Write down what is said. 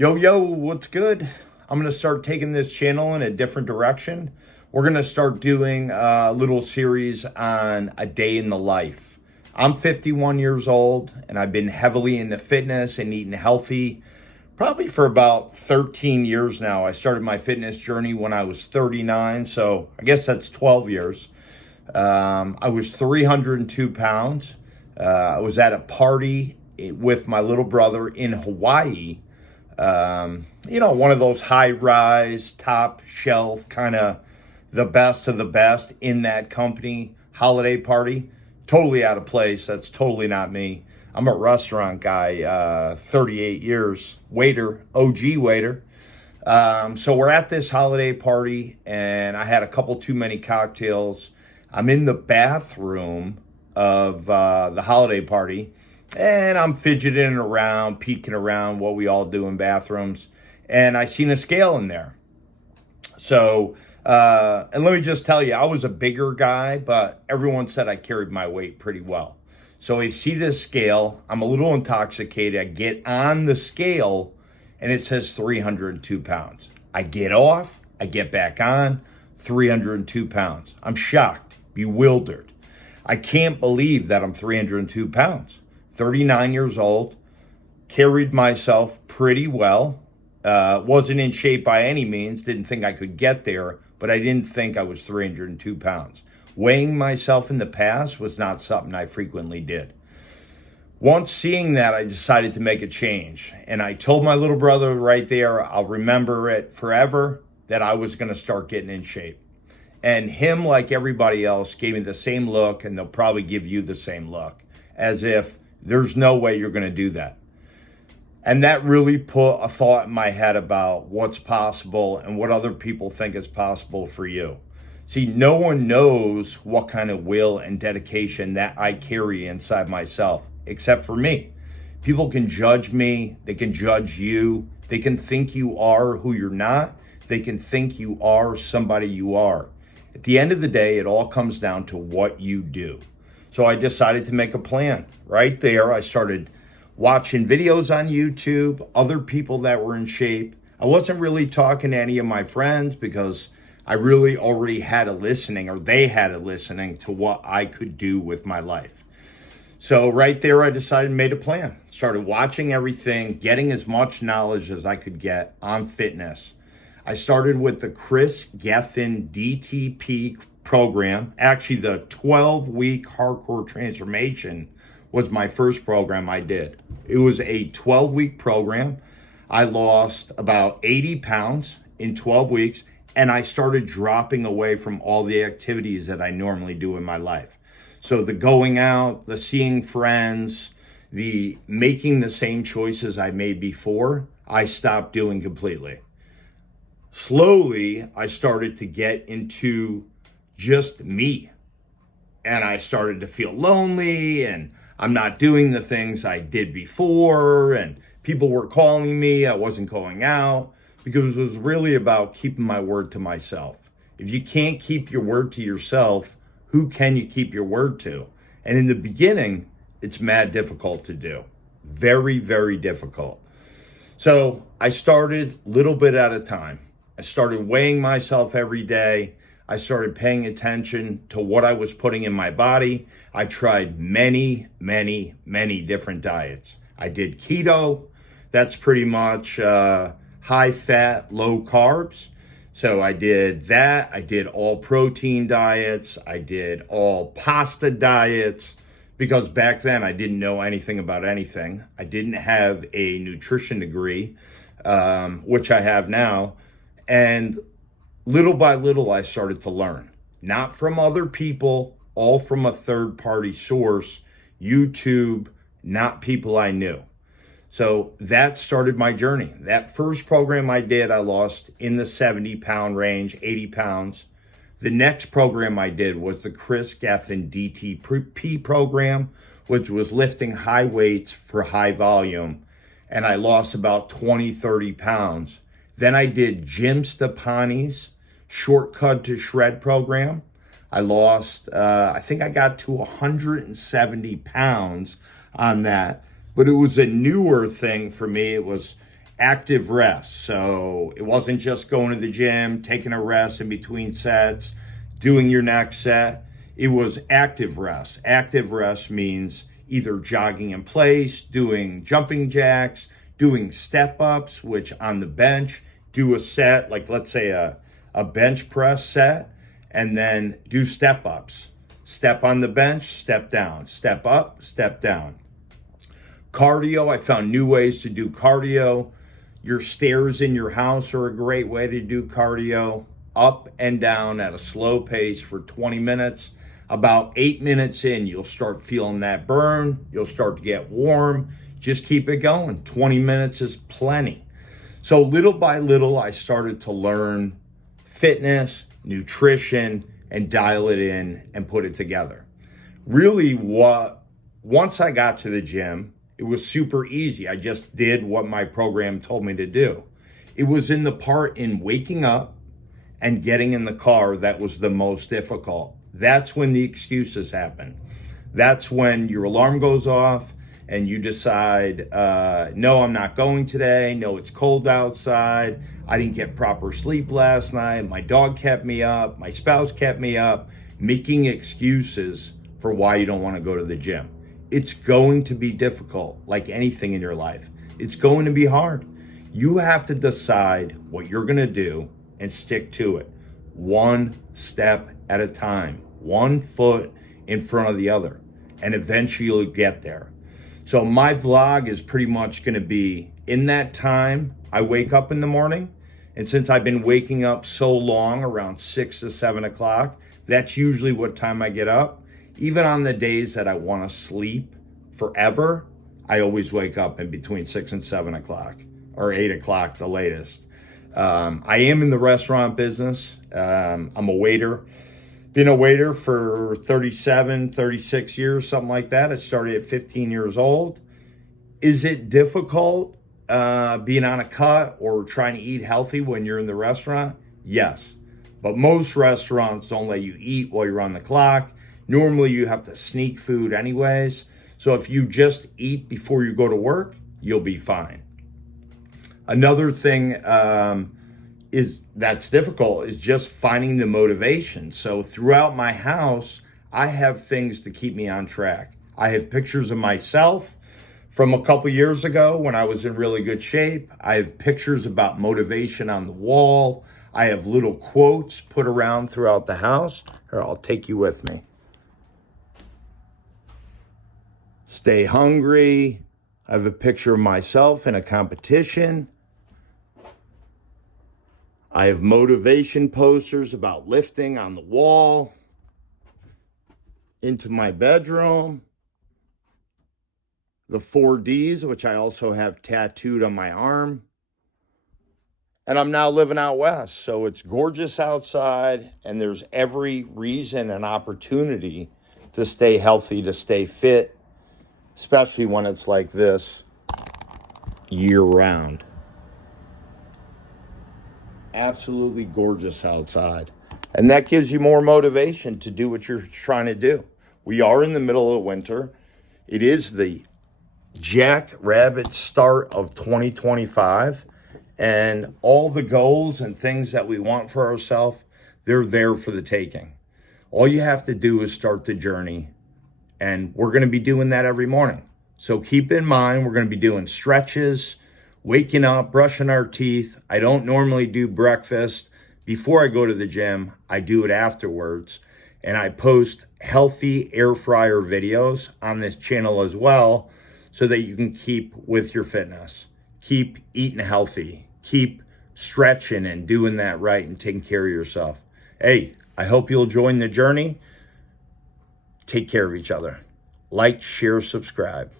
Yo, what's good? I'm going to start taking this channel in a different direction. We're going to start doing a little series on a day in the life. I'm 51 years old and I've been heavily into fitness and eating healthy probably for about 13 years now. I started my fitness journey when I was 39, so I guess that's 12 years. I was 302 pounds. I was at a party with my little brother in Hawaii. One of those high-rise, top shelf, kind of the best of the best in that company holiday party. Totally out of place. That's totally not me. I'm a restaurant guy, 38 years, waiter, OG waiter. So we're at this holiday party and I had a couple too many cocktails. I'm in the bathroom of the holiday party and I'm fidgeting around, peeking around what we all do in bathrooms. And I seen a scale in there. So, and let me just tell you, I was a bigger guy, but everyone said I carried my weight pretty well. So I see this scale, I'm a little intoxicated. I get on the scale and it says 302 pounds. I get off, I get back on, 302 pounds. I'm shocked, bewildered. I can't believe that I'm 302 pounds. 39 years old, carried myself pretty well. Wasn't in shape by any means, didn't think I could get there, but I didn't think I was 302 pounds. Weighing myself in the past was not something I frequently did. Once seeing that, I decided to make a change. And I told my little brother right there, I'll remember it forever, that I was going to start getting in shape. And him, like everybody else, gave me the same look, and they'll probably give you the same look, as if there's no way you're going to do that. And that really put a thought in my head about what's possible and what other people think is possible for you. See, no one knows what kind of will and dedication that I carry inside myself, except for me. People can judge me. They can judge you. They can think you are who you're not. They can think you are somebody you are. At the end of the day, it all comes down to what you do. So I decided to make a plan. Right there, I started watching videos on YouTube, other people that were in shape. I wasn't really talking to any of my friends because I really already had a listening, or they had a listening to what I could do with my life. So right there, I decided, made a plan. Started watching everything, getting as much knowledge as I could get on fitness. I started with the Chris Gethin DTP program. Actually, the 12-week hardcore transformation was my first program I did. It was a 12-week program. I lost about 80 pounds in 12 weeks, and I started dropping away from all the activities that I normally do in my life. So the going out, the seeing friends, the making the same choices I made before, I stopped doing completely. Slowly, I started to get into just me. And I started to feel lonely, and I'm not doing the things I did before, and people were calling me. I wasn't going out because it was really about keeping my word to myself. If you can't keep your word to yourself, who can you keep your word to? And in the beginning, it's mad difficult to do. Very, very difficult. So I started little bit at a time. I started weighing myself every day. I started paying attention to what I was putting in my body. I tried many, many, many different diets. I did keto. That's pretty much high fat, low carbs. So I did that. I did all protein diets. I did all pasta diets because back then I didn't know anything about anything. I didn't have a nutrition degree, which I have now. And little by little, I started to learn, not from other people, all from a third-party source, YouTube, not people I knew. So that started my journey. That first program I did, I lost in the 70-pound range, 80 pounds. The next program I did was the Chris Gethin DTP program, which was lifting high weights for high volume. And I lost about 20, 30 pounds. Then I did Jim Stoppani's Shortcut to Shred program. I lost, I think I got to 170 pounds on that. But it was a newer thing for me. It was active rest. So it wasn't just going to the gym, taking a rest in between sets, doing your next set. It was active rest. Active rest means either jogging in place, doing jumping jacks, doing step ups, which on the bench, do a set, like let's say a bench press set, and then do step ups. Step on the bench, step down, step up, step down. Cardio, I found new ways to do cardio. Your stairs in your house are a great way to do cardio. Up and down at a slow pace for 20 minutes. About 8 minutes in, you'll start feeling that burn. You'll start to get warm. Just keep it going. 20 minutes is plenty. So little by little, I started to learn fitness, nutrition, and dial it in and put it together. Really, once I got to the gym, it was super easy. I just did what my program told me to do. It was in the part in waking up and getting in the car that was the most difficult. That's when the excuses happen. That's when your alarm goes off and you decide, no, I'm not going today. No, it's cold outside. I didn't get proper sleep last night. My dog kept me up. My spouse kept me up. Making excuses for why you don't want to go to the gym. It's going to be difficult, like anything in your life. It's going to be hard. You have to decide what you're going to do and stick to it. One step at a time, 1 foot in front of the other, and eventually you'll get there. So my vlog is pretty much going to be in that time I wake up in the morning. And since I've been waking up so long, around 6 to 7 o'clock, that's usually what time I get up. Even on the days that I want to sleep forever, I always wake up in between 6 and 7 o'clock, or 8 o'clock, the latest. I am in the restaurant business. I'm a waiter. Been a waiter for 37, 36 years, something like that. I started at 15 years old. Is it difficult being on a cut or trying to eat healthy when you're in the restaurant? Yes. But most restaurants don't let you eat while you're on the clock. Normally you have to sneak food anyways. So if you just eat before you go to work, you'll be fine. Another thing is that's difficult is just finding the motivation. So throughout my house, I have things to keep me on track. I have pictures of myself from a couple years ago when I was in really good shape. I have pictures about motivation on the wall. I have little quotes put around throughout the house. Here, I'll take you with me. Stay hungry. I have a picture of myself in a competition. I have motivation posters about lifting on the wall. Into my bedroom. The 4Ds, which I also have tattooed on my arm. And I'm now living out west, so it's gorgeous outside, and there's every reason and opportunity to stay healthy, to stay fit, especially when it's like this year-round. Absolutely gorgeous outside. And that gives you more motivation to do what you're trying to do. We are in the middle of winter. It is the jackrabbit start of 2025. And all the goals and things that we want for ourselves, they're there for the taking. All you have to do is start the journey. And we're going to be doing that every morning. So keep in mind, we're going to be doing stretches, waking up, brushing our teeth. I don't normally do breakfast before I go to the gym. I do it afterwards. And I post healthy air fryer videos on this channel as well so that you can keep with your fitness. Keep eating healthy. Keep stretching and doing that right and taking care of yourself. Hey, I hope you'll join the journey. Take care of each other. Like, share, subscribe.